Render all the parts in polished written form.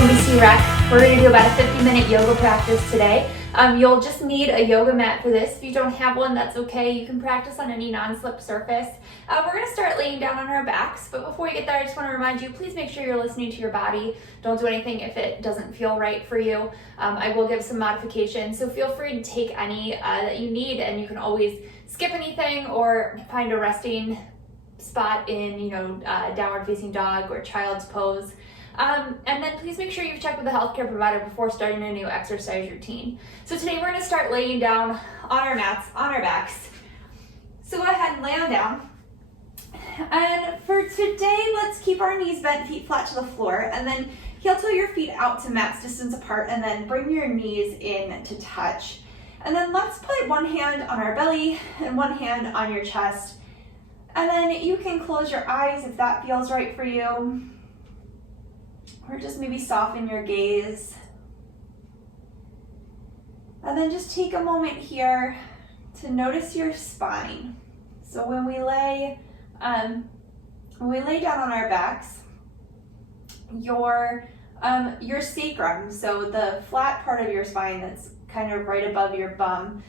UMBC Rec. We're going to do about a 50-minute yoga practice today. You'll just need a yoga mat for this. If you don't have one, that's okay. You can practice on any non-slip surface. We're going to start laying down on our backs, but before we get there, I just want to remind you, please make sure you're listening to your body. Don't do anything if it doesn't feel right for you. I will give some modifications, so feel free to take any that you need, and you can always skip anything or find a resting spot in, downward facing dog or child's pose. And then please make sure you've checked with a healthcare provider before starting a new exercise routine. So today we're going to start laying down on our mats, on our backs. So go ahead and lay them down. And for today, let's keep our knees bent, feet flat to the floor, and then heel toe your feet out to max distance apart, and then bring your knees in to touch. And then let's put one hand on our belly and one hand on your chest. And then you can close your eyes if that feels right for you. Or just maybe soften your gaze. And then just take a moment here to notice your spine. So when we lay down on our backs, your sacrum, so the flat part of your spine that's kind of right above your bum,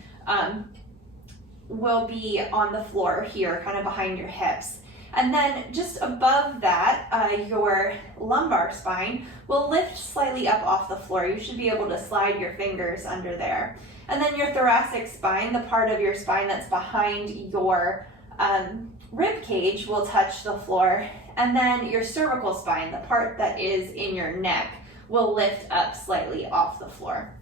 will be on the floor here, kind of behind your hips. And then just above that, your lumbar spine will lift slightly up off the floor. You should be able to slide your fingers under there. And then your thoracic spine, the part of your spine that's behind your rib cage, will touch the floor. And then your cervical spine, the part that is in your neck, will lift up slightly off the floor.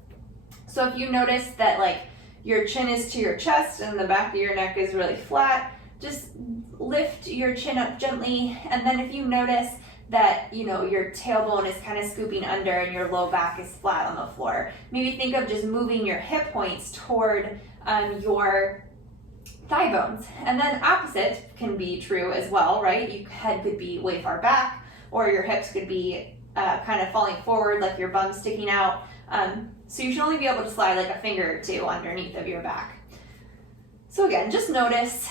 So if you notice that your chin is to your chest and the back of your neck is really flat, just lift your chin up gently, and then if you notice that your tailbone is kind of scooping under and your low back is flat on the floor, maybe think of just moving your hip points toward your thigh bones. And then opposite can be true as well, right? Your head could be way far back, or your hips could be kind of falling forward, like your bum sticking out. So you should only be able to slide like a finger or two underneath of your back. So again, just notice.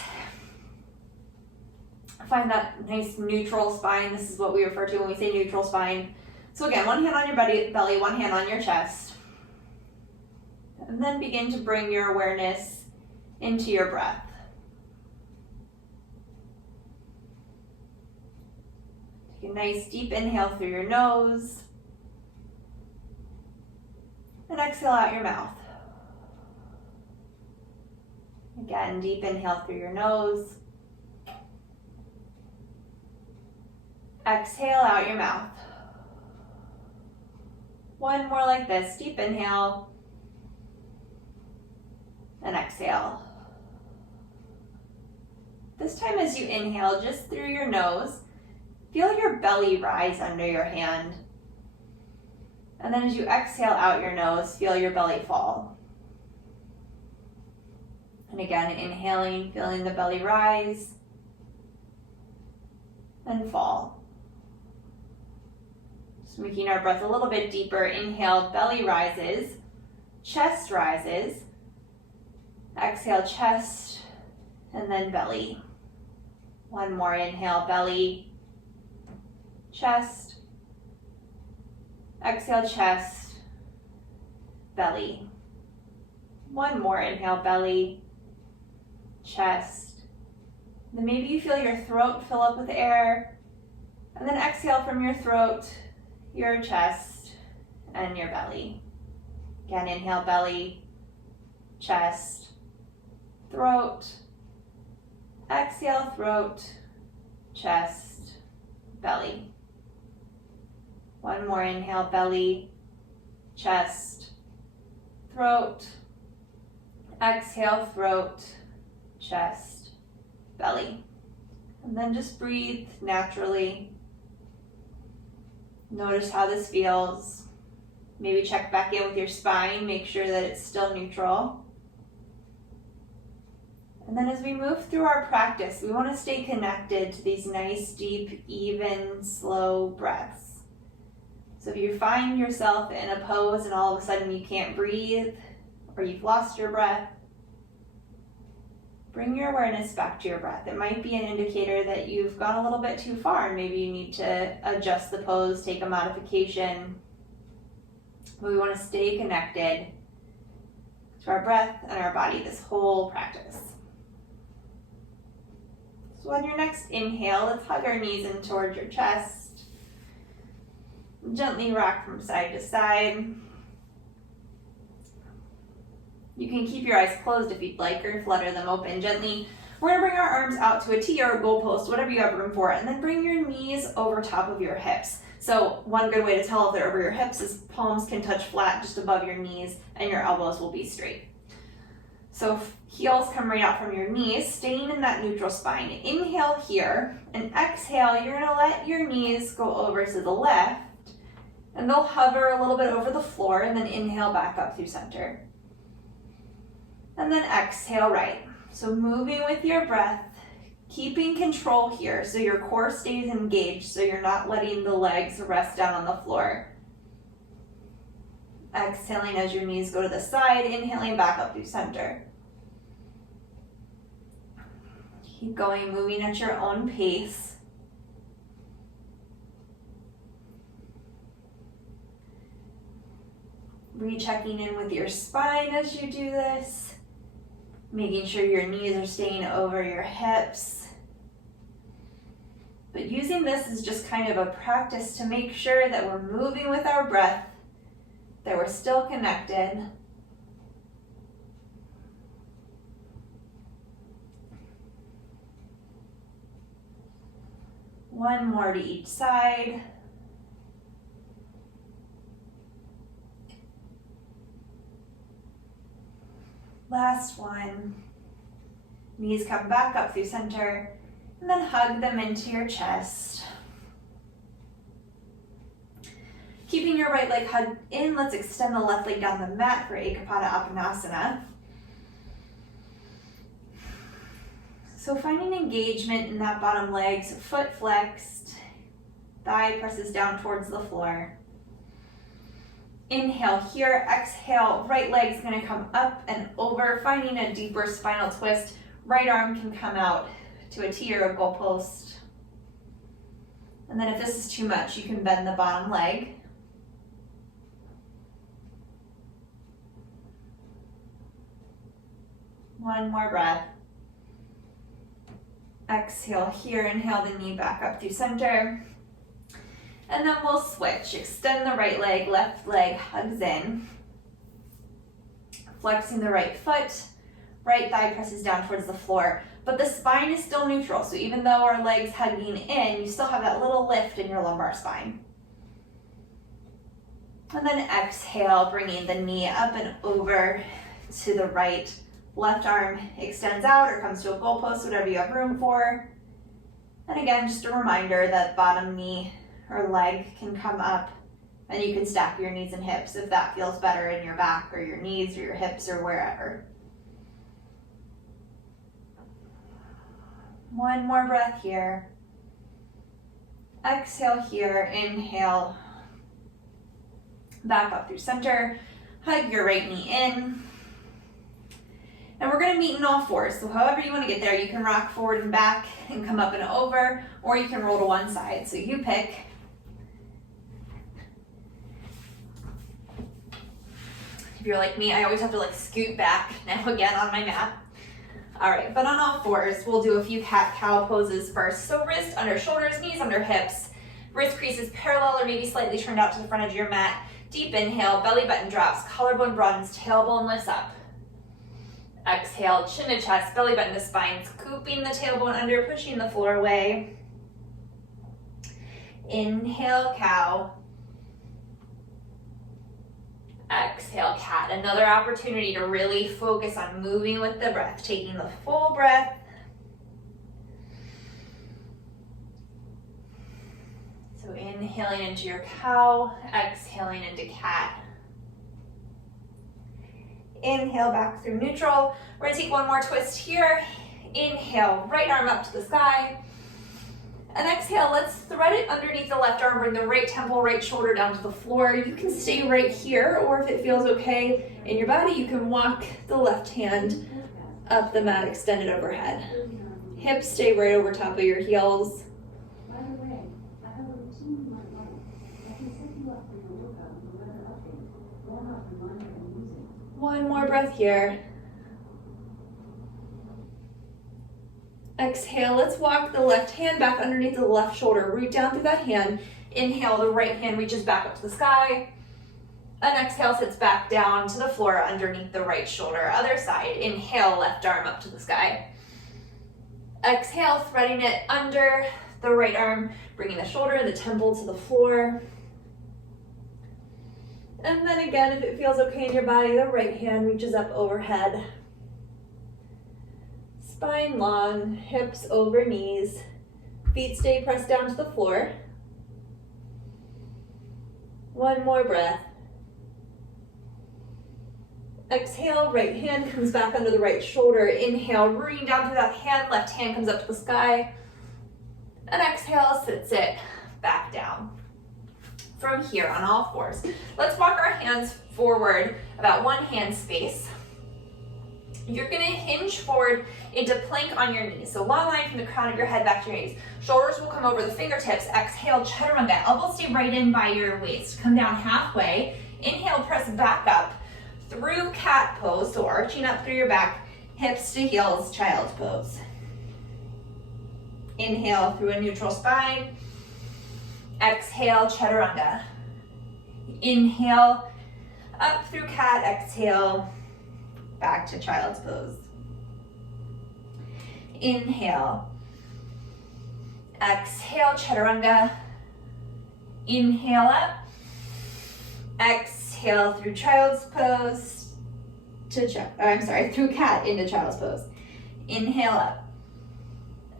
Find that nice neutral spine. This is what we refer to when we say neutral spine. So again, one hand on your belly, one hand on your chest. And then begin to bring your awareness into your breath. Take a nice deep inhale through your nose. And exhale out your mouth. Again, deep inhale through your nose. Exhale out your mouth. One more like this. Deep inhale. And exhale. This time as you inhale, just through your nose, feel your belly rise under your hand. And then as you exhale out your nose, feel your belly fall. And again, inhaling, feeling the belly rise and fall. Making our breath a little bit deeper. Inhale, belly rises, chest rises. Exhale, chest, and then belly. One more inhale, belly, chest. Exhale, chest, belly. One more inhale, belly, chest. Then maybe you feel your throat fill up with air. And then exhale from your throat, your chest, and your belly. Again, inhale, belly, chest, throat. Exhale, throat, chest, belly. One more inhale, belly, chest, throat. Exhale, throat, chest, belly. And then just breathe naturally. Notice how this feels. Maybe check back in with your spine, make sure that it's still neutral. And then as we move through our practice, we want to stay connected to these nice, deep, even, slow breaths. So if you find yourself in a pose and all of a sudden you can't breathe, or you've lost your breath, bring your awareness back to your breath. It might be an indicator that you've gone a little bit too far and maybe you need to adjust the pose, take a modification. But we want to stay connected to our breath and our body this whole practice. So on your next inhale, let's hug our knees in towards your chest. Gently rock from side to side. You can keep your eyes closed if you'd like, or flutter them open gently. We're gonna bring our arms out to a T or a goalpost, whatever you have room for, and then bring your knees over top of your hips. So one good way to tell if they're over your hips is palms can touch flat just above your knees and your elbows will be straight. So heels come right out from your knees, staying in that neutral spine. Inhale here, and exhale, you're gonna let your knees go over to the left, and they'll hover a little bit over the floor, and then inhale back up through center. And then exhale right. So moving with your breath, keeping control here so your core stays engaged, so you're not letting the legs rest down on the floor. Exhaling as your knees go to the side, inhaling back up through center. Keep going, moving at your own pace. Rechecking in with your spine as you do this. Making sure your knees are staying over your hips. But using this as just kind of a practice to make sure that we're moving with our breath, that we're still connected. One more to each side. Last one. Knees come back up through center, and then hug them into your chest. Keeping your right leg hugged in, let's extend the left leg down the mat for Ukitasana. So finding engagement in that bottom leg, so foot flexed, thigh presses down towards the floor. Inhale here, exhale, right leg's gonna come up and over, finding a deeper spinal twist. Right arm can come out to a T or a goalpost. And then if this is too much, you can bend the bottom leg. One more breath. Exhale here, inhale the knee back up through center. And then we'll switch. Extend the right leg, left leg hugs in. Flexing the right foot, right thigh presses down towards the floor. But the spine is still neutral, so even though our leg's hugging in, you still have that little lift in your lumbar spine. And then exhale, bringing the knee up and over to the right. Left arm extends out or comes to a goalpost, whatever you have room for. And again, just a reminder that bottom knee or leg can come up, and you can stack your knees and hips if that feels better in your back or your knees or your hips or wherever. One more breath here. Exhale here, inhale. Back up through center. Hug your right knee in. And we're gonna meet in all fours, so however you wanna get there, you can rock forward and back and come up and over, or you can roll to one side, so you pick. If you're like me, I always have to scoot back now again on my mat. All right, but on all fours, we'll do a few cat-cow poses first. So wrist under shoulders, knees under hips, wrist creases parallel or maybe slightly turned out to the front edge of your mat. Deep inhale, belly button drops, collarbone broadens, tailbone lifts up. Exhale, chin to chest, belly button to spine, scooping the tailbone under, pushing the floor away. Inhale, cow. Exhale, cat. Another opportunity to really focus on moving with the breath, taking the full breath. So inhaling into your cow, exhaling into cat. Inhale back through neutral. We're gonna take one more twist here. Inhale, right arm up to the sky. And exhale, let's thread it underneath the left arm, bring the right temple, right shoulder down to the floor. You can stay right here, or if it feels okay in your body, you can walk the left hand up the mat, extended overhead. Hips stay right over top of your heels. By the way, I have a routine in my life. I can set you up for your workout no matter update. One more breath here. Exhale, let's walk the left hand back underneath the left shoulder. Root down through that hand. Inhale, the right hand reaches back up to the sky. And exhale, sits back down to the floor underneath the right shoulder. Other side, inhale, left arm up to the sky. Exhale, threading it under the right arm, bringing the shoulder, the temple to the floor. And then again, if it feels okay in your body, the right hand reaches up overhead. Spine long, hips over knees. Feet stay pressed down to the floor. One more breath. Exhale, right hand comes back under the right shoulder. Inhale, rooting down through that hand. Left hand comes up to the sky. And exhale, sits it back down. From here on all fours. Let's walk our hands forward about one hand space. You're gonna hinge forward into plank on your knees. So long line from the crown of your head back to your knees. Shoulders will come over the fingertips. Exhale, chaturanga. Elbows stay right in by your waist. Come down halfway. Inhale, press back up through cat pose. So arching up through your back, hips to heels, child's pose. Inhale through a neutral spine. Exhale, chaturanga. Inhale, up through cat. Exhale, back to child's pose. Inhale. Exhale, chaturanga. Inhale up. Exhale through child's pose to through cat into child's pose. Inhale up.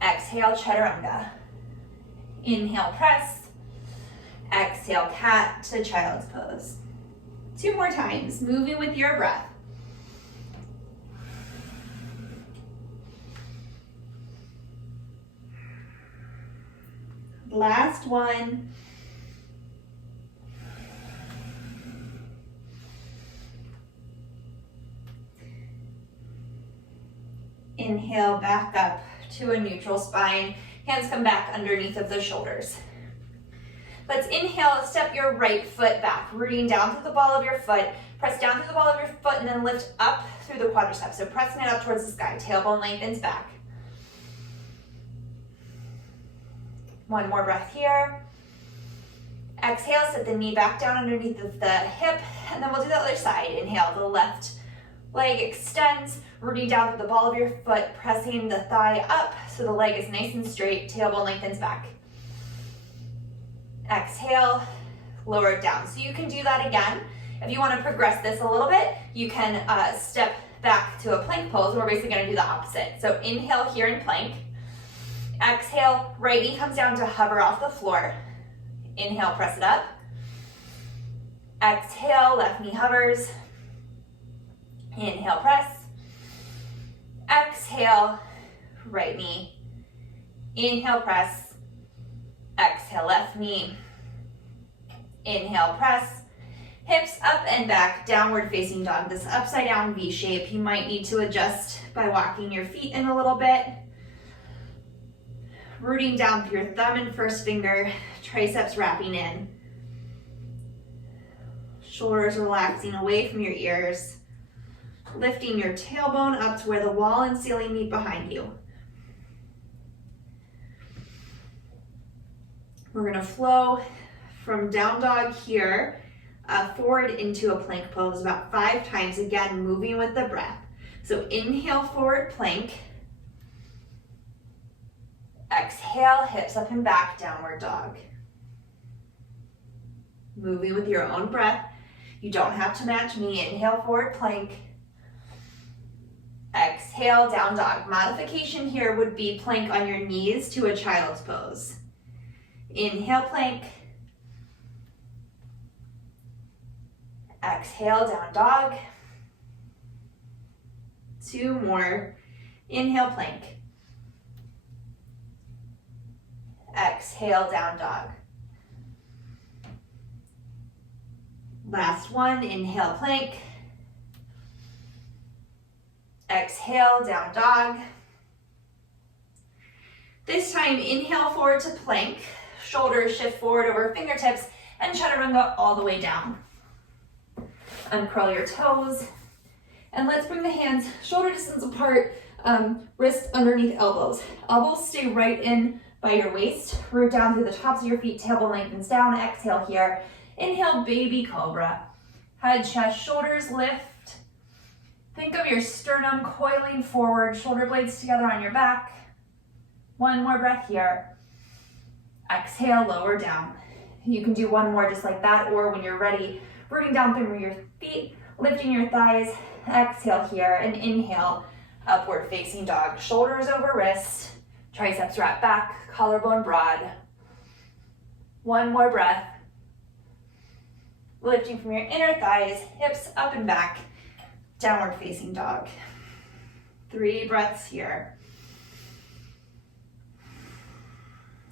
Exhale, chaturanga. Inhale, press. Exhale, cat to child's pose. 2 more times, moving with your breath. Last one. Inhale, back up to a neutral spine. Hands come back underneath of the shoulders. Let's inhale, step your right foot back, rooting down through the ball of your foot. Press down through the ball of your foot and then lift up through the quadriceps. So pressing it up towards the sky. Tailbone lengthens back. One more breath here. Exhale, sit the knee back down underneath of the hip, and then we'll do the other side. Inhale, the left leg extends, rooting down through the ball of your foot, pressing the thigh up so the leg is nice and straight, tailbone lengthens back. Exhale, lower it down. So you can do that again. If you want to progress this a little bit, you can step back to a plank pose. We're basically going to do the opposite. So inhale here in plank. Exhale, right knee comes down to hover off the floor. Inhale, press it up. Exhale, left knee hovers. Inhale, press. Exhale, right knee. Inhale, press. Exhale, left knee. Inhale, press. Hips up and back, downward facing dog. This upside down V shape. You might need to adjust by walking your feet in a little bit. Rooting down through your thumb and first finger, triceps wrapping in. Shoulders relaxing away from your ears. Lifting your tailbone up to where the wall and ceiling meet behind you. We're gonna flow from down dog here, forward into a plank pose about 5 times, again, moving with the breath. So inhale, forward plank. Exhale, hips up and back, downward dog. Moving with your own breath. You don't have to match me. Inhale, forward plank. Exhale, down dog. Modification here would be plank on your knees to a child's pose. Inhale, plank. Exhale, down dog. 2 more. Inhale, plank. Exhale, down dog. Last one, inhale, plank. Exhale, down dog. This time, inhale forward to plank. Shoulders shift forward over fingertips and chaturanga all the way down. Uncurl your toes. And let's bring the hands shoulder distance apart, wrists underneath elbows. Elbows stay right in by your waist. Root down through the tops of your feet, tailbone lengthens down. Exhale here. Inhale, baby cobra. Head, chest, shoulders lift. Think of your sternum coiling forward, shoulder blades together on your back. One more breath here. Exhale, lower down. You can do one more just like that, or when you're ready, rooting down through your feet, lifting your thighs. Exhale here, and inhale, upward facing dog. Shoulders over wrist, triceps wrap back, collarbone broad. One more breath. Lifting from your inner thighs, hips up and back, downward facing dog. 3 breaths here.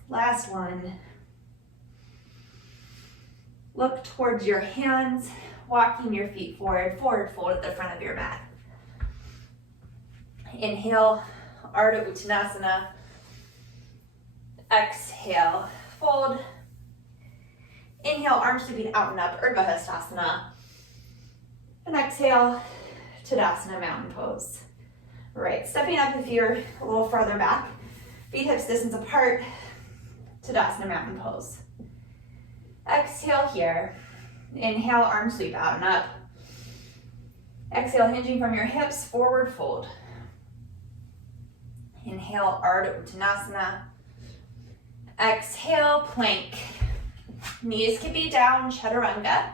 Last one. Look towards your hands, walking your feet forward, forward fold at the front of your mat. Inhale, Ardha Uttanasana. Exhale, fold. Inhale, arms to feet out and up, Urdhva Hastasana. And exhale, Tadasana, mountain pose. All right, stepping up if you're a little farther back. Feet hips distance apart, Tadasana, mountain pose. Exhale here. Inhale, arms sweep out and up. Exhale, hinging from your hips, forward fold. Inhale, Ardha Uttanasana. Exhale, plank. Knees can be down, chaturanga.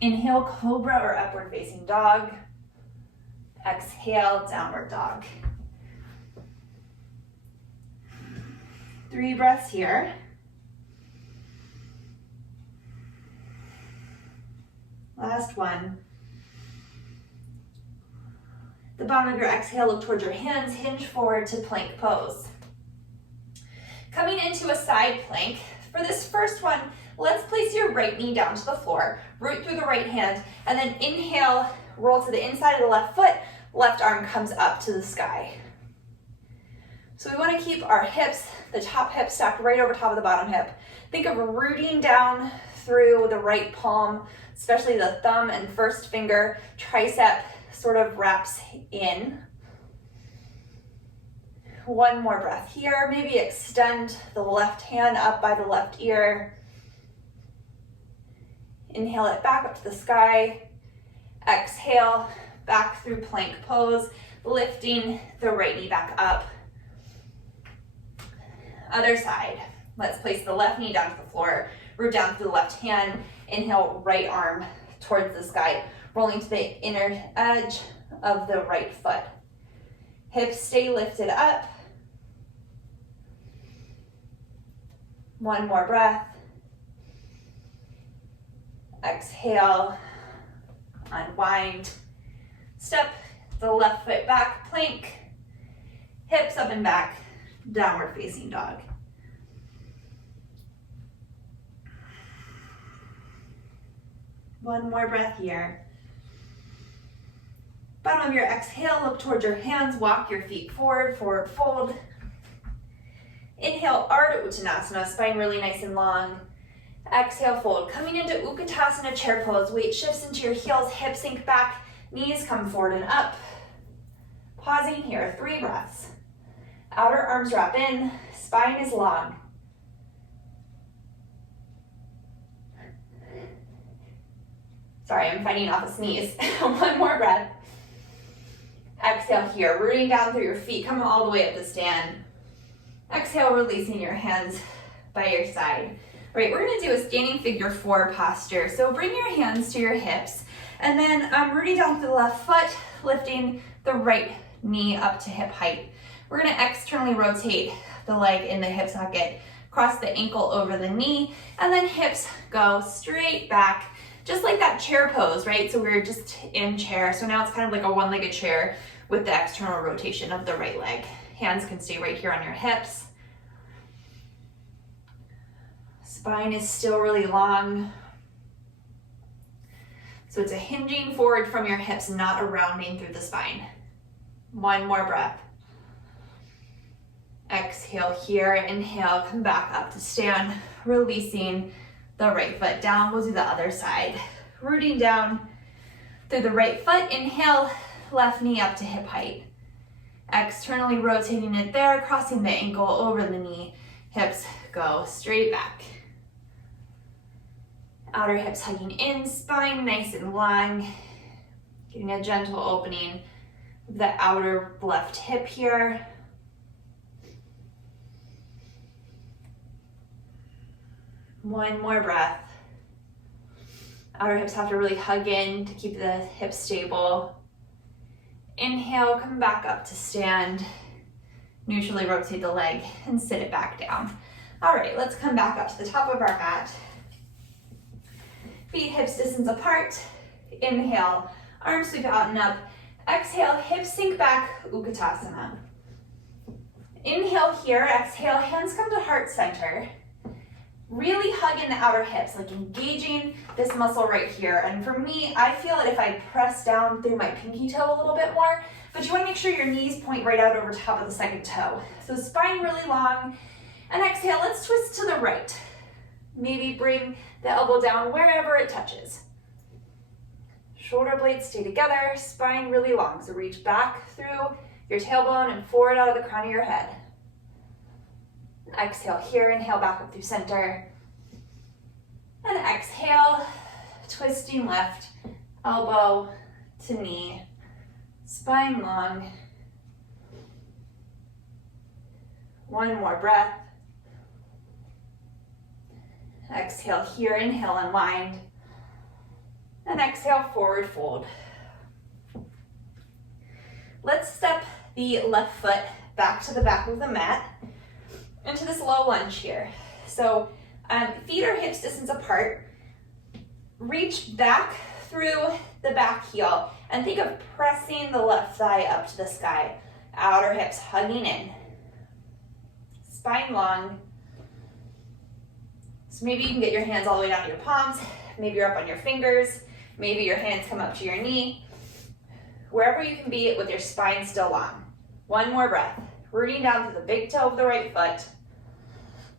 Inhale, cobra or upward facing dog. Exhale, downward dog. 3 breaths here. Last one. The bottom of your exhale, look towards your hands, hinge forward to plank pose. Coming into a side plank. For this first one, let's place your right knee down to the floor, root through the right hand, and then inhale, roll to the inside of the left foot, left arm comes up to the sky. So we want to keep our hips, the top hip stacked right over top of the bottom hip. Think of rooting down through the right palm, especially the thumb and first finger, tricep sort of wraps in. One more breath here. Maybe extend the left hand up by the left ear. Inhale it back up to the sky. Exhale, back through plank pose, lifting the right knee back up. Other side. Let's place the left knee down to the floor, root down through the left hand. Inhale, right arm towards the sky, rolling to the inner edge of the right foot. Hips stay lifted up. One more breath. Exhale, unwind. Step the left foot back, plank. Hips up and back, downward facing dog. One more breath here. Bottom of your exhale, look towards your hands, walk your feet forward, forward fold. Inhale, Ardha Uttanasana, spine really nice and long. Exhale, fold. Coming into Ukitasana, chair pose, weight shifts into your heels, hips sink back, knees come forward and up. Pausing here, 3 breaths. Outer arms wrap in, spine is long. Sorry, I'm fighting off a sneeze. One more breath. Exhale here, rooting down through your feet, come all the way up to stand. Exhale, releasing your hands by your side. All right, we're gonna do a standing figure 4 posture. So bring your hands to your hips, and then rooting down to the left foot, lifting the right knee up to hip height. We're gonna externally rotate the leg in the hip socket, cross the ankle over the knee, and then hips go straight back, just like that chair pose, right? So we're just in chair. So now it's kind of like a one-legged chair with the external rotation of the right leg. Hands can stay right here on your hips. Spine is still really long. So it's a hinging forward from your hips, not a rounding through the spine. One more breath. Exhale here, inhale, come back up to stand, releasing the right foot down. We'll do the other side. Rooting down, Through the right foot, inhale, left knee up to hip height. Externally rotating it there, crossing the ankle over the knee. Hips go straight back. Outer hips hugging in, spine nice and long. Getting a gentle opening of the outer left hip here. One more breath. Outer hips have to really hug in to keep the hips stable. Inhale, come back up to stand. Neutrally rotate the leg and sit it back down. All right, let's come back up to the top of our mat. Feet hips distance apart. Inhale, arms sweep out and up. Exhale, hips sink back, Ukitasana. Inhale here, exhale, hands come to heart center. Really hug in the outer hips, like engaging this muscle right here. And for me, I feel it if I press down through my pinky toe a little bit more, but you wanna make sure your knees point right out over top of the second toe. So spine really long, and exhale, let's twist to the right. Maybe bring the elbow down wherever it touches. Shoulder blades stay together, spine really long. So reach back through your tailbone and forward out of the crown of your head. Exhale here, inhale back up through center. And exhale, twisting left, elbow to knee, spine long. One more breath. Exhale here, inhale, unwind. And exhale, forward fold. Let's step the left foot back to the back of the mat into this low lunge here. So feet are hips distance apart. Reach back through the back heel and think of pressing the left thigh up to the sky. Outer hips hugging in. Spine long. So maybe you can get your hands all the way down to your palms. Maybe you're up on your fingers. Maybe your hands come up to your knee. Wherever you can be with your spine still long. One more breath. Rooting down to the big toe of the right foot.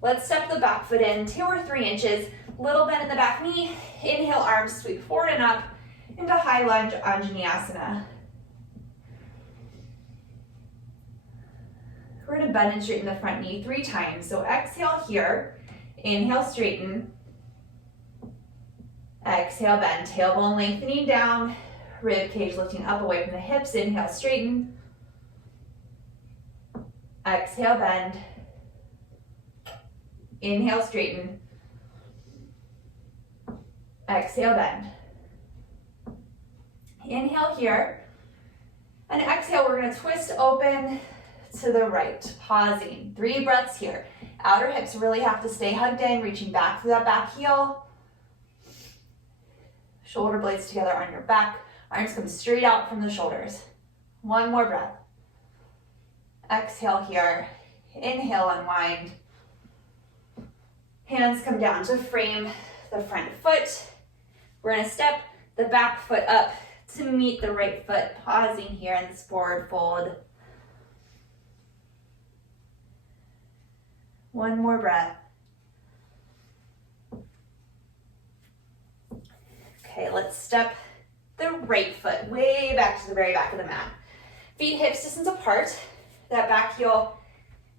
Let's step the back foot in 2 or 3 inches. Little bend in the back knee. Inhale, arms sweep forward and up into high lunge Anjaneyasana. We're going to bend and straighten the front knee 3 times. So exhale here. Inhale, straighten. Exhale, bend. Tailbone lengthening down. Rib cage lifting up away from the hips. Inhale, straighten. Exhale, bend. Inhale, straighten. Exhale, bend. Inhale here. And exhale, we're going to twist open to the right, pausing. 3 breaths here. Outer hips really have to stay hugged in, reaching back through that back heel. Shoulder blades together on your back. Arms come straight out from the shoulders. One more breath. Exhale here. Inhale, unwind. Hands come down to frame the front foot. We're going to step the back foot up to meet the right foot, pausing here in this forward fold. One more breath. Okay, let's step the right foot way back to the very back of the mat. Feet hips distance apart. That back heel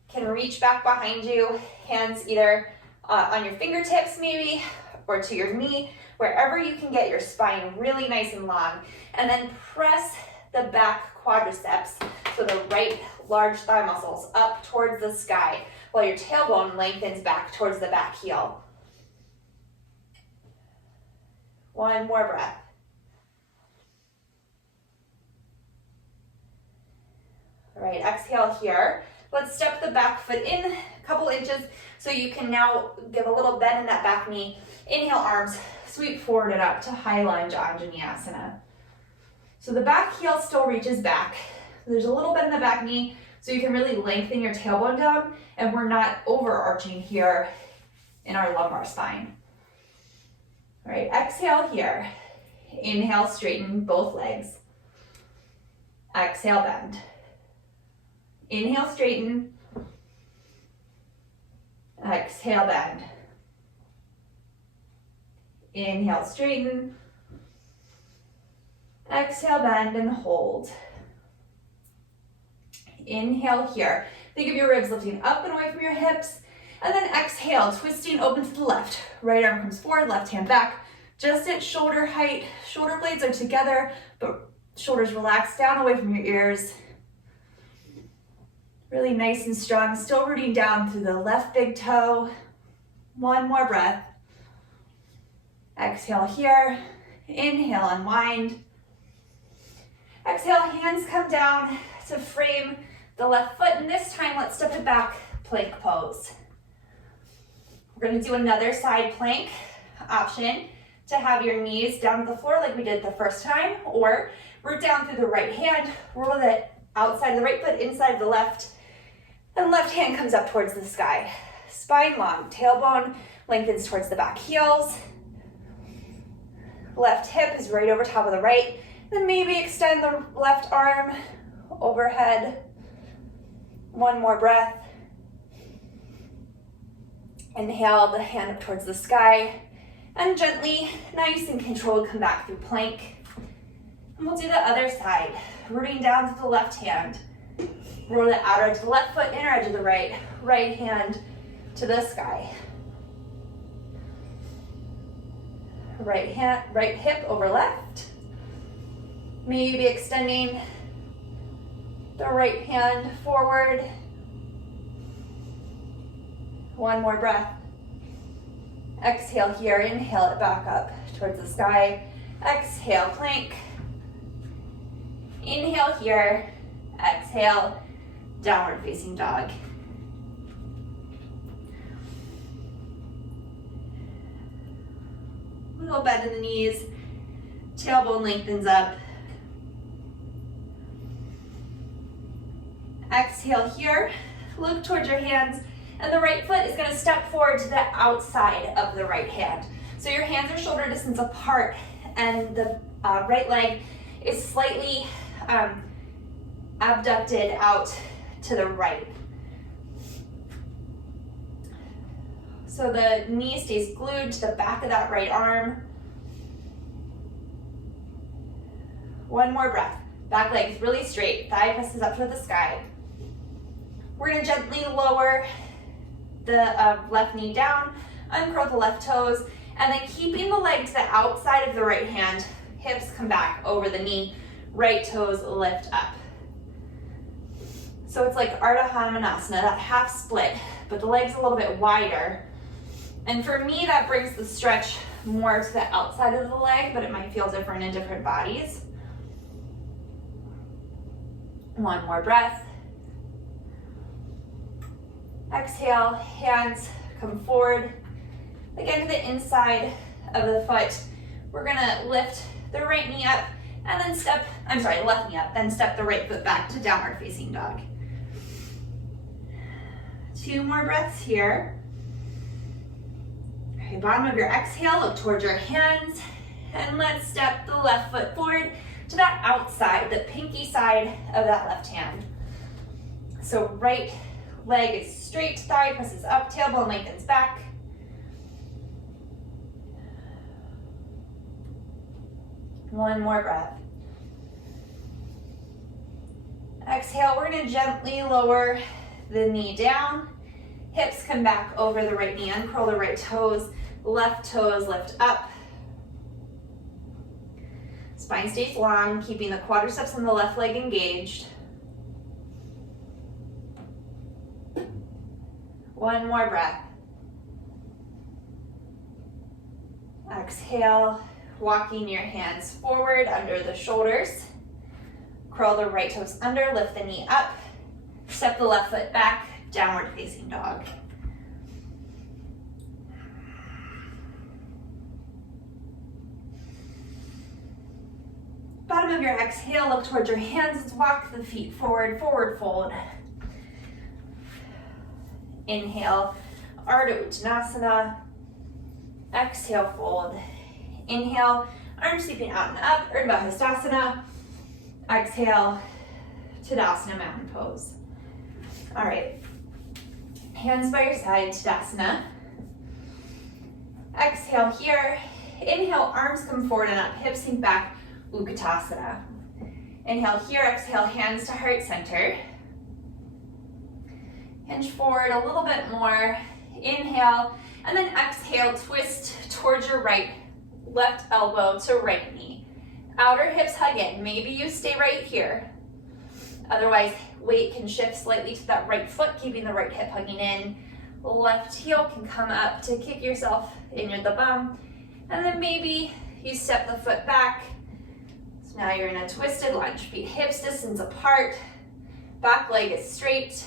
can reach back behind you. Hands either on your fingertips maybe, or to your knee, wherever you can get your spine really nice and long. And then press the back quadriceps, so the right large thigh muscles up towards the sky, while your tailbone lengthens back towards the back heel. One more breath. All right, exhale here. Let's step the back foot in a couple inches so you can now give a little bend in that back knee. Inhale, arms sweep forward and up to high lunge Anjaneyasana. So the back heel still reaches back. There's a little bend in the back knee so you can really lengthen your tailbone down, and we're not overarching here in our lumbar spine. All right, exhale here. Inhale, straighten both legs. Exhale, bend. Inhale, straighten. Exhale, bend. Inhale, straighten. Exhale, bend and hold. Inhale here. Think of your ribs lifting up and away from your hips. And then exhale, twisting open to the left. Right arm comes forward, left hand back. Just at shoulder height. Shoulder blades are together, but shoulders relax down away from your ears. Really nice and strong. Still rooting down through the left big toe. One more breath. Exhale here. Inhale, unwind. Exhale, hands come down to frame the left foot, and this time let's step it back, plank pose. We're gonna do another side plank option to have your knees down to the floor like we did the first time, or root down through the right hand, roll the outside of the right foot inside of the left, and left hand comes up towards the sky. Spine long, tailbone lengthens towards the back heels. Left hip is right over top of the right. Then maybe extend the left arm overhead. One more breath. Inhale, the hand up towards the sky. And gently, nice and controlled, come back through plank. And we'll do the other side. Rooting down to the left hand. Roll the outer edge of the left foot, inner edge of the right. Right hand to the sky. Right hip over left. Maybe extending the right hand forward. One more breath. Exhale here, inhale it back up towards the sky. Exhale, plank. Inhale here, exhale, downward facing dog. Little bend in the knees, tailbone lengthens up. Exhale here, look towards your hands, and the right foot is going to step forward to the outside of the right hand. So your hands are shoulder distance apart, and the right leg is slightly abducted out to the right. So the knee stays glued to the back of that right arm. One more breath. Back leg is really straight. Thigh presses up toward the sky. We're going to gently lower the left knee down, uncurl the left toes, and then keeping the leg to the outside of the right hand, hips come back over the knee, right toes lift up. So it's like Ardha Hanumanasana, that half split, but the leg's a little bit wider. And for me, that brings the stretch more to the outside of the leg, but it might feel different in different bodies. One more breath. Exhale, hands come forward. Again to the inside of the foot. We're gonna lift the right knee up and then left knee up, then step the right foot back to downward facing dog. Two more breaths here. Okay, bottom of your exhale, look towards your hands, and let's step the left foot forward to that outside, the pinky side of that left hand. So right leg is straight, thigh presses up, tailbone lengthens back. One more breath. Exhale, we're going to gently lower the knee down. Hips come back over the right knee, uncurl the right toes, left toes lift up. Spine stays long, keeping the quadriceps and the left leg engaged. One more breath. Exhale, walking your hands forward under the shoulders. Curl the right toes under, lift the knee up. Step the left foot back, downward facing dog. Bottom of your exhale, look towards your hands. Let's walk the feet forward, forward fold. Inhale, Ardha Uttanasana. Exhale, fold. Inhale, arms sweeping out and up, Urdhva Hastasana. Exhale, Tadasana, mountain pose. All right, hands by your side, Tadasana. Exhale here. Inhale, arms come forward and up, hips sink back. Ukitasana. Inhale here, exhale, hands to heart center. Hinge forward a little bit more. Inhale, and then exhale, twist towards your right, left elbow to right knee. Outer hips hug in. Maybe you stay right here. Otherwise, weight can shift slightly to that right foot, keeping the right hip hugging in. Left heel can come up to kick yourself in the bum. And then maybe you step the foot back. So now you're in a twisted lunge. Feet hips distance apart. Back leg is straight.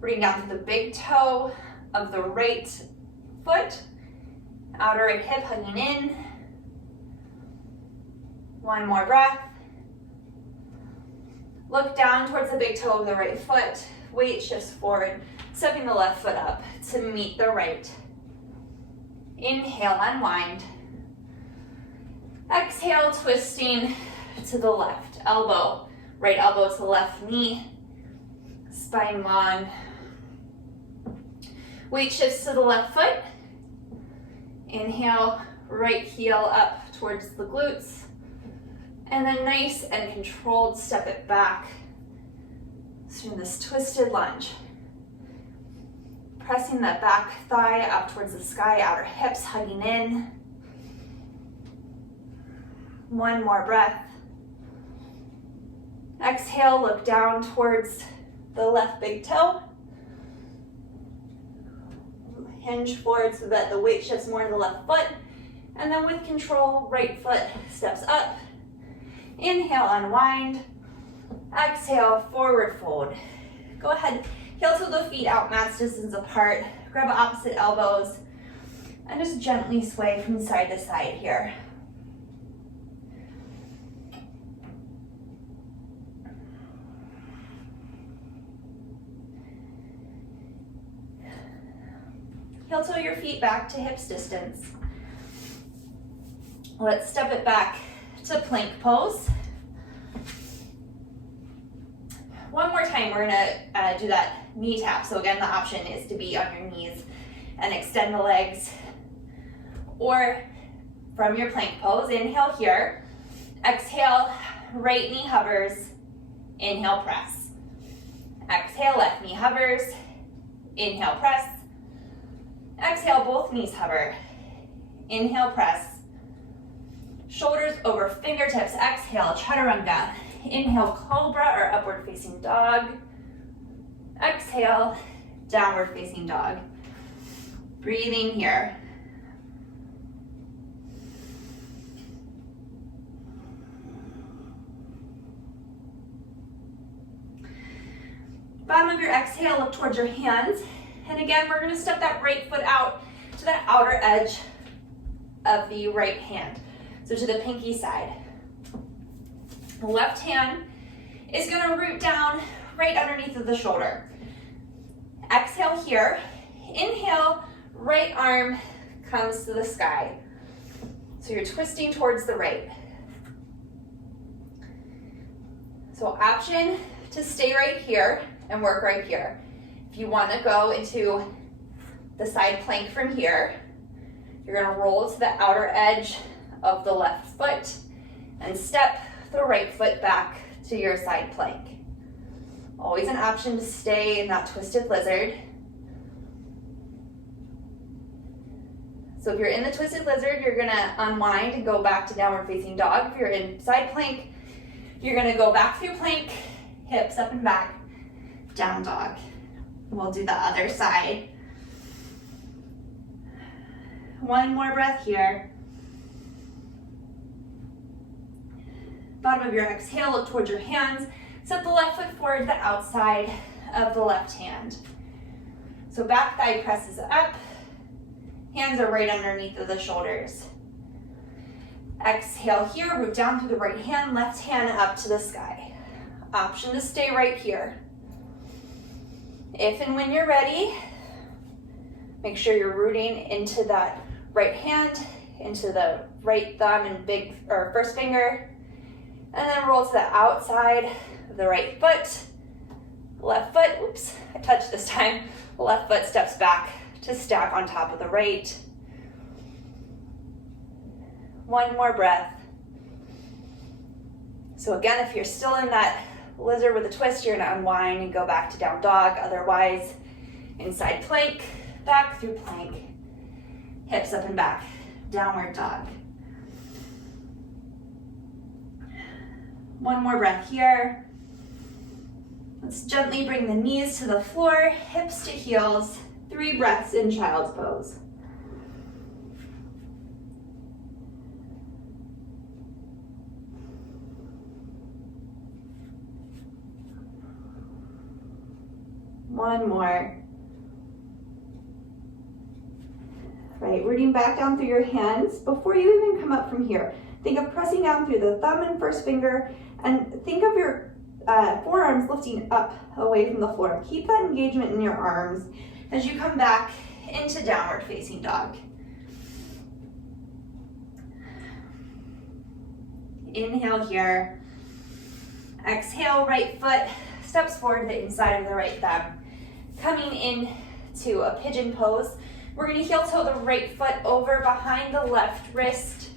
Bring down to the big toe of the right foot. Outer right hip hugging in. One more breath. Look down towards the big toe of the right foot. Weight shifts forward, stepping the left foot up to meet the right. Inhale, unwind. Exhale, twisting to the left. Elbow, right elbow to left knee. Spine long. Weight shifts to the left foot. Inhale, right heel up towards the glutes. And then nice and controlled, step it back. So in this twisted lunge. Pressing that back thigh up towards the sky, outer hips hugging in. One more breath. Exhale, look down towards the left big toe. Hinge forward so that the weight shifts more to the left foot. And then with control, right foot steps up. Inhale, unwind. Exhale, forward fold. Go ahead, heel to the feet out, mats distance apart. Grab opposite elbows and just gently sway from side to side here. Heel toe your feet back to hips distance. Let's step it back to plank pose. One more time, we're gonna do that knee tap. So again, the option is to be on your knees and extend the legs. Or from your plank pose, inhale here. Exhale, right knee hovers. Inhale, press. Exhale, left knee hovers. Inhale, press. Exhale, both knees hover. Inhale, press. Shoulders over fingertips. Exhale, chaturanga. Inhale, cobra or upward facing dog. Exhale, downward facing dog. Breathing here. Bottom of your exhale, look towards your hands. And again, we're gonna step that right foot out to that outer edge of the right hand. So to the pinky side. The left hand is gonna root down right underneath of the shoulder. Exhale here. Inhale, right arm comes to the sky. So you're twisting towards the right. So option to stay right here and work right here. If you wanna go into the side plank from here, you're gonna roll to the outer edge of the left foot and step the right foot back to your side plank. Always an option to stay in that twisted lizard. So if you're in the twisted lizard, you're gonna unwind and go back to downward facing dog. If you're in side plank, you're gonna go back through plank, hips up and back, down dog. We'll do the other side. One more breath here. Bottom of your exhale, look towards your hands. Step the left foot forward to the outside of the left hand. So back thigh presses up. Hands are right underneath of the shoulders. Exhale here, root down through the right hand, left hand up to the sky. Option to stay right here. If and when you're ready, make sure you're rooting into that right hand, into the right thumb and big or first finger, and then roll to the outside of the right foot. Left foot, oops, I touched this time. Left foot steps back to stack on top of the right. One more breath. So again, if you're still in that lizard with a twist, you're gonna unwind and go back to down dog. Otherwise, inside plank, back through plank, hips up and back, downward dog. One more breath here. Let's gently bring the knees to the floor, hips to heels. 3 breaths in child's pose. One more. Right, rooting back down through your hands. Before you even come up from here, think of pressing down through the thumb and first finger, and think of your forearms lifting up away from the floor. Keep that engagement in your arms as you come back into downward facing dog. Inhale here. Exhale, right foot steps forward to the inside of the right thumb. Coming into a pigeon pose, we're going to heel toe the right foot over behind the left wrist,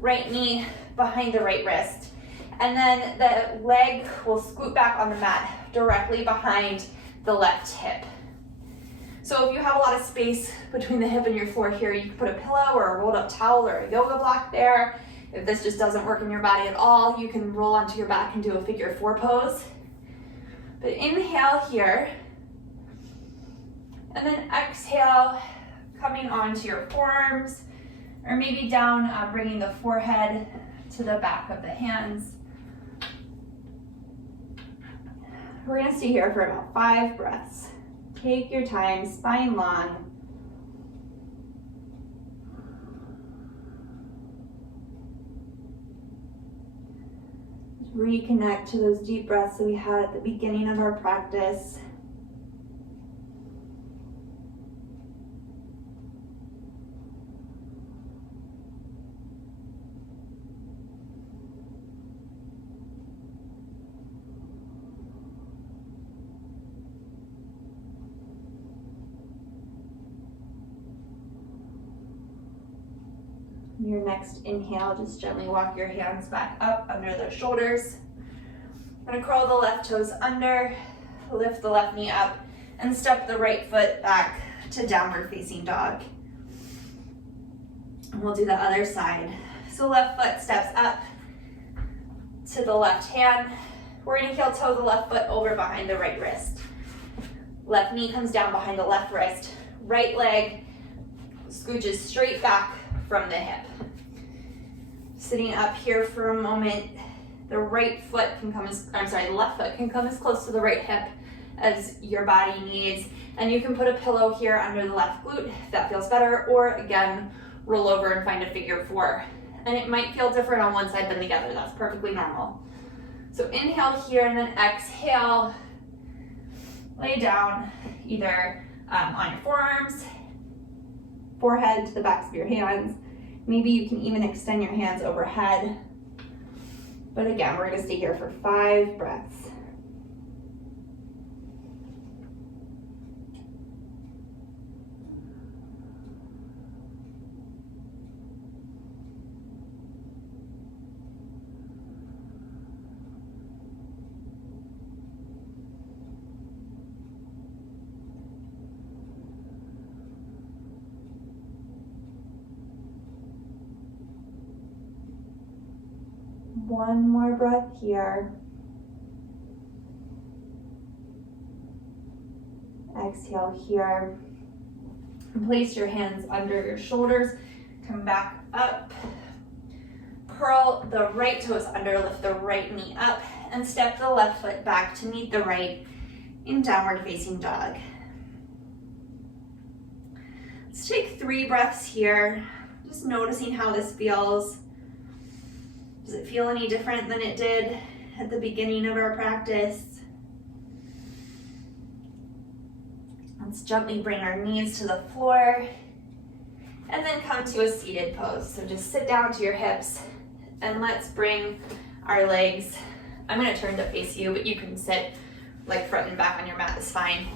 right knee behind the right wrist. And then the leg will scoot back on the mat directly behind the left hip. So if you have a lot of space between the hip and your floor here, you can put a pillow or a rolled up towel or a yoga block there. If this just doesn't work in your body at all, you can roll onto your back and do a figure 4 pose. But inhale here, and then exhale, coming onto your forearms, or maybe down, bringing the forehead to the back of the hands. We're gonna stay here for about 5 breaths. Take your time, spine long. Just reconnect to those deep breaths that we had at the beginning of our practice. Your next inhale, just gently walk your hands back up under the shoulders. I'm gonna curl the left toes under, lift the left knee up, and step the right foot back to downward facing dog. And we'll do the other side. So left foot steps up to the left hand. We're gonna heel toe the left foot over behind the right wrist. Left knee comes down behind the left wrist. Right leg scooches straight back from the hip. Sitting up here for a moment, the left foot can come as close to the right hip as your body needs. And you can put a pillow here under the left glute if that feels better, or again, roll over and find a figure 4. And it might feel different on one side than the other. That's perfectly normal. So inhale here and then exhale. Lay down either on your forearms, forehead to the backs of your hands. Maybe you can even extend your hands overhead. But again, we're gonna stay here for 5 breaths. One more breath here. Exhale here. And place your hands under your shoulders. Come back up. Curl the right toes under, lift the right knee up, and step the left foot back to meet the right in downward facing dog. Let's take 3 breaths here. Just noticing how this feels. Does it feel any different than it did at the beginning of our practice? Let's gently bring our knees to the floor and then come to a seated pose. So just sit down to your hips and let's bring our legs. I'm gonna turn to face you, but you can sit like front and back on your mat is fine.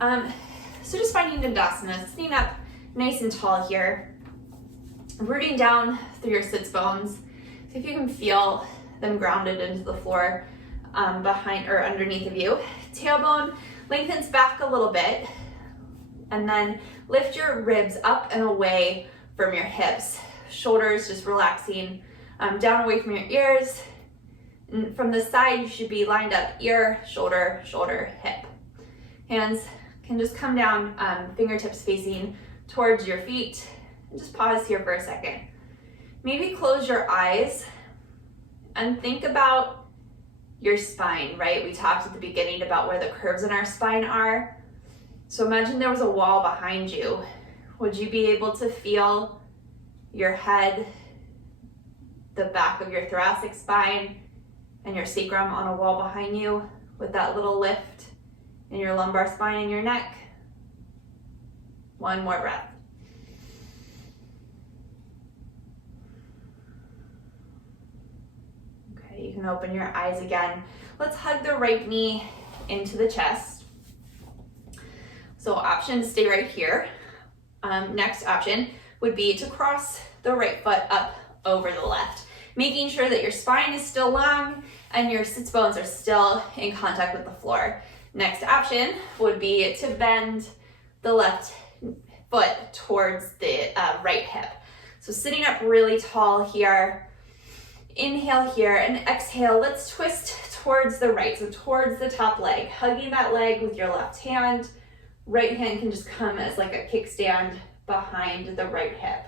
So just finding Dandasana, sitting up nice and tall here, rooting down through your sits bones. So if you can feel them grounded into the floor behind or underneath of you. Tailbone lengthens back a little bit, and then lift your ribs up and away from your hips. Shoulders just relaxing down away from your ears. And from the side, you should be lined up ear, shoulder, shoulder, hip. Hands can just come down, fingertips facing towards your feet. And just pause here for a second. Maybe close your eyes and think about your spine, right? We talked at the beginning about where the curves in our spine are. So imagine there was a wall behind you. Would you be able to feel your head, the back of your thoracic spine, and your sacrum on a wall behind you with that little lift in your lumbar spine and your neck? One more breath. Okay, you can open your eyes again. Let's hug the right knee into the chest. So option, stay right here. Next option would be to cross the right foot up over the left, making sure that your spine is still long and your sits bones are still in contact with the floor. Next option would be to bend the left foot towards the right hip. So sitting up really tall here, inhale here and exhale. Let's twist towards the right, so towards the top leg, hugging that leg with your left hand. Right hand can just come as like a kickstand behind the right hip.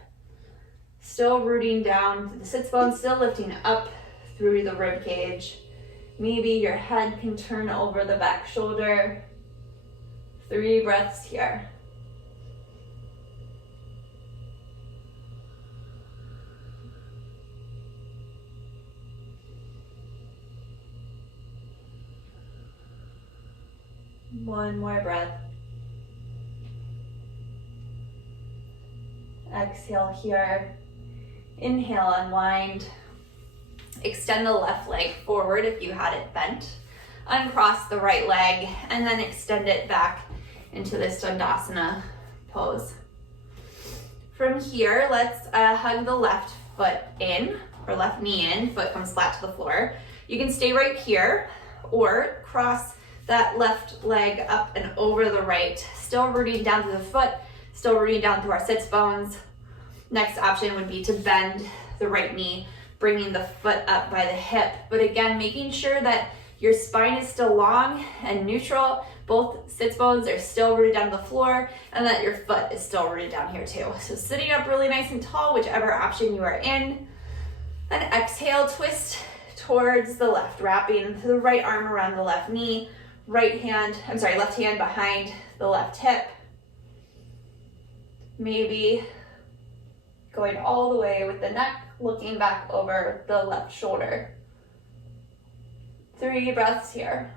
Still rooting down to the sits bone, still lifting up through the rib cage. Maybe your head can turn over the back shoulder. 3 breaths here. One more breath. Exhale here. Inhale, unwind. Extend the left leg forward if you had it bent. Uncross the right leg and then extend it back into this Dandasana pose. From here, let's hug the left foot in, or left knee in, foot comes flat to the floor. You can stay right here or cross that left leg up and over the right, still rooting down to the foot, still rooting down through our sits bones. Next option would be to bend the right knee, bringing the foot up by the hip. But again, making sure that your spine is still long and neutral. Both sits bones are still rooted down to the floor, and that your foot is still rooted down here too. So sitting up really nice and tall, whichever option you are in. And exhale, twist towards the left, wrapping the right arm around the left knee, left hand behind the left hip. Maybe going all the way with the neck, looking back over the left shoulder. 3 breaths here.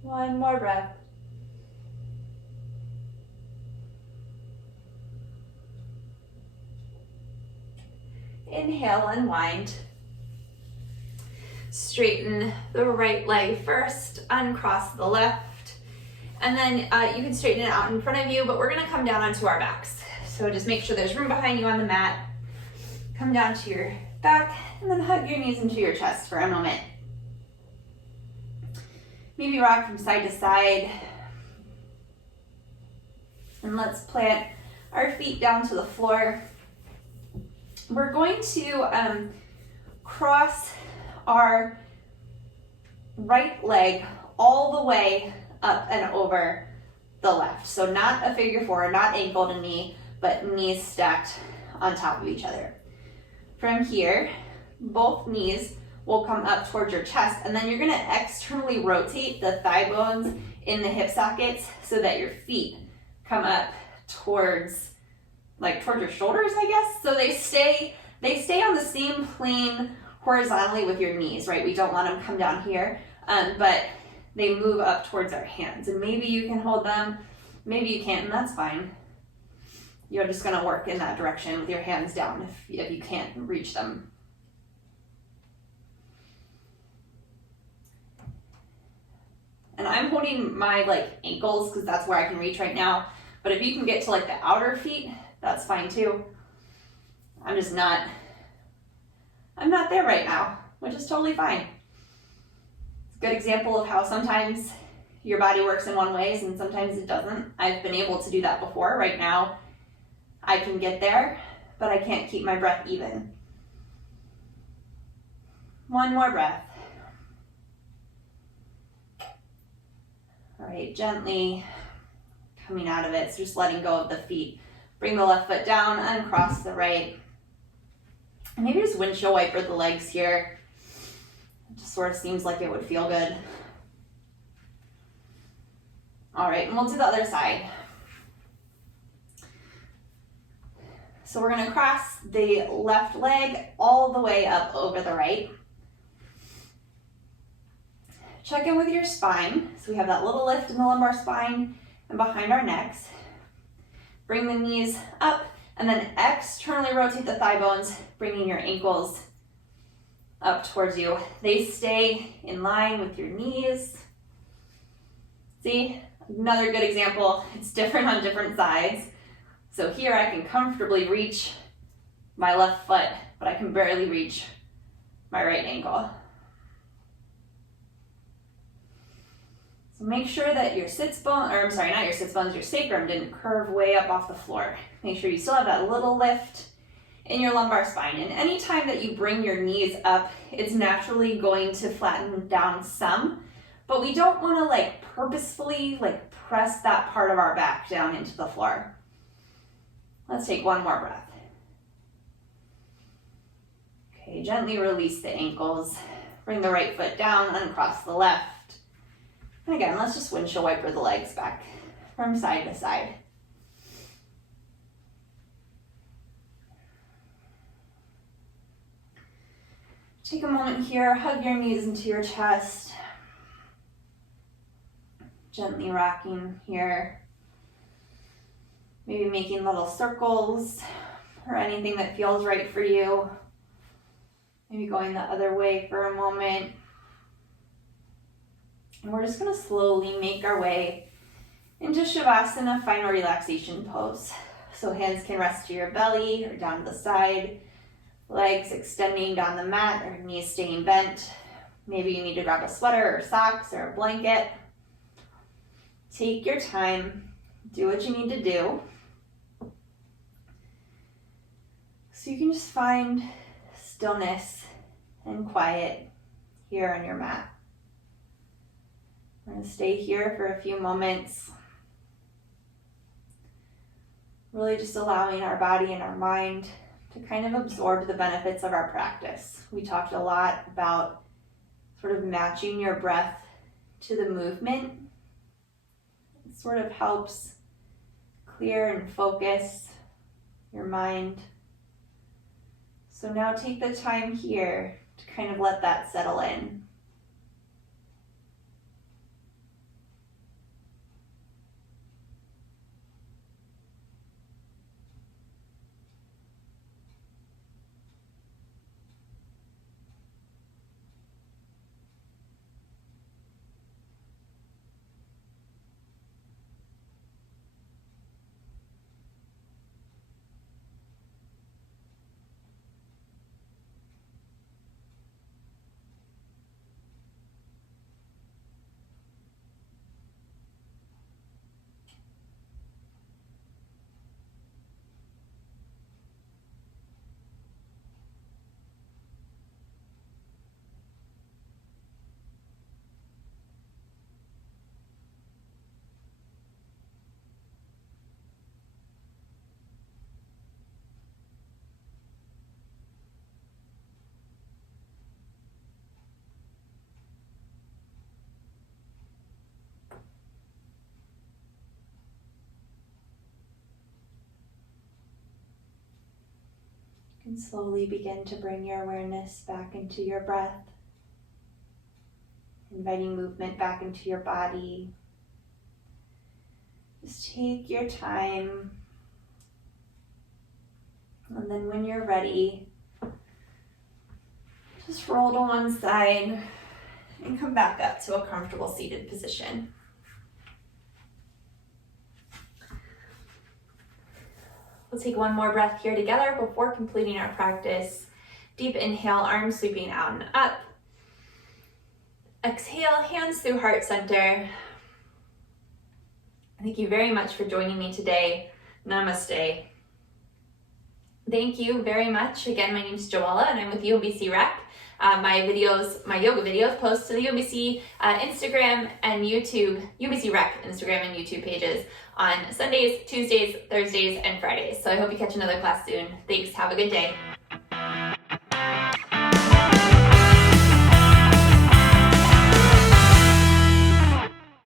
One more breath. Inhale, unwind. Straighten the right leg first, uncross the left, and then you can straighten it out in front of you, but we're gonna come down onto our backs. So just make sure there's room behind you on the mat. Come down to your back, and then hug your knees into your chest for a moment. Maybe rock from side to side. And let's plant our feet down to the floor. We're going to cross our right leg all the way up and over the left. So not a figure 4, not ankle to knee, but knees stacked on top of each other. From here, both knees will come up towards your chest, and then you're gonna externally rotate the thigh bones in the hip sockets so that your feet come up towards your shoulders, I guess. So they stay on the same plane horizontally with your knees, right? We don't want them to come down here, but they move up towards our hands. And maybe you can hold them, maybe you can't, and that's fine. You're just gonna work in that direction with your hands down if you can't reach them. And I'm holding my ankles because that's where I can reach right now. But if you can get to the outer feet, that's fine too. I'm not there right now, which is totally fine. It's a good example of how sometimes your body works in one way and sometimes it doesn't. I've been able to do that before. Right now, I can get there, but I can't keep my breath even. One more breath. All right, gently coming out of it, so just letting go of the feet. Bring the left foot down, uncross the right. And maybe just windshield wiper the legs here. It just sort of seems like it would feel good. All right, and we'll do the other side. So we're gonna cross the left leg all the way up over the right. Check in with your spine. So we have that little lift in the lumbar spine and behind our necks. Bring the knees up and then externally rotate the thigh bones, bringing your ankles up towards you. They stay in line with your knees. See, another good example. It's different on different sides. So here I can comfortably reach my left foot, but I can barely reach my right ankle. So make sure that your your sacrum didn't curve way up off the floor. Make sure you still have that little lift in your lumbar spine. And anytime that you bring your knees up, it's naturally going to flatten down some, but we don't want to purposefully press that part of our back down into the floor. Let's take one more breath. Okay, gently release the ankles. Bring the right foot down, uncross the left. And again, let's just windshield wiper the legs back from side to side. Take a moment here, hug your knees into your chest. Gently rocking here. Maybe making little circles or anything that feels right for you. Maybe going the other way for a moment. And we're just gonna slowly make our way into Shavasana, final relaxation pose. So hands can rest to your belly or down to the side. Legs extending down the mat or knees staying bent. Maybe you need to grab a sweater or socks or a blanket. Take your time, do what you need to do. So you can just find stillness and quiet here on your mat. We're going to stay here for a few moments. Really just allowing our body and our mind to kind of absorb the benefits of our practice. We talked a lot about sort of matching your breath to the movement. It sort of helps clear and focus your mind. So now take the time here to kind of let that settle in. And slowly begin to bring your awareness back into your breath, inviting movement back into your body. Just take your time, and then when you're ready, just roll to one side and come back up to a comfortable seated position. We'll take one more breath here together before completing our practice. Deep inhale, arms sweeping out and up. Exhale, hands through heart center. Thank you very much for joining me today. Namaste. Thank you very much. Again, my name is Joella and I'm with UMBC Rec. My yoga videos post to the UMBC Instagram and YouTube, UMBC Rec Instagram and YouTube pages on Sundays, Tuesdays, Thursdays, and Fridays. So I hope you catch another class soon. Thanks, have a good day.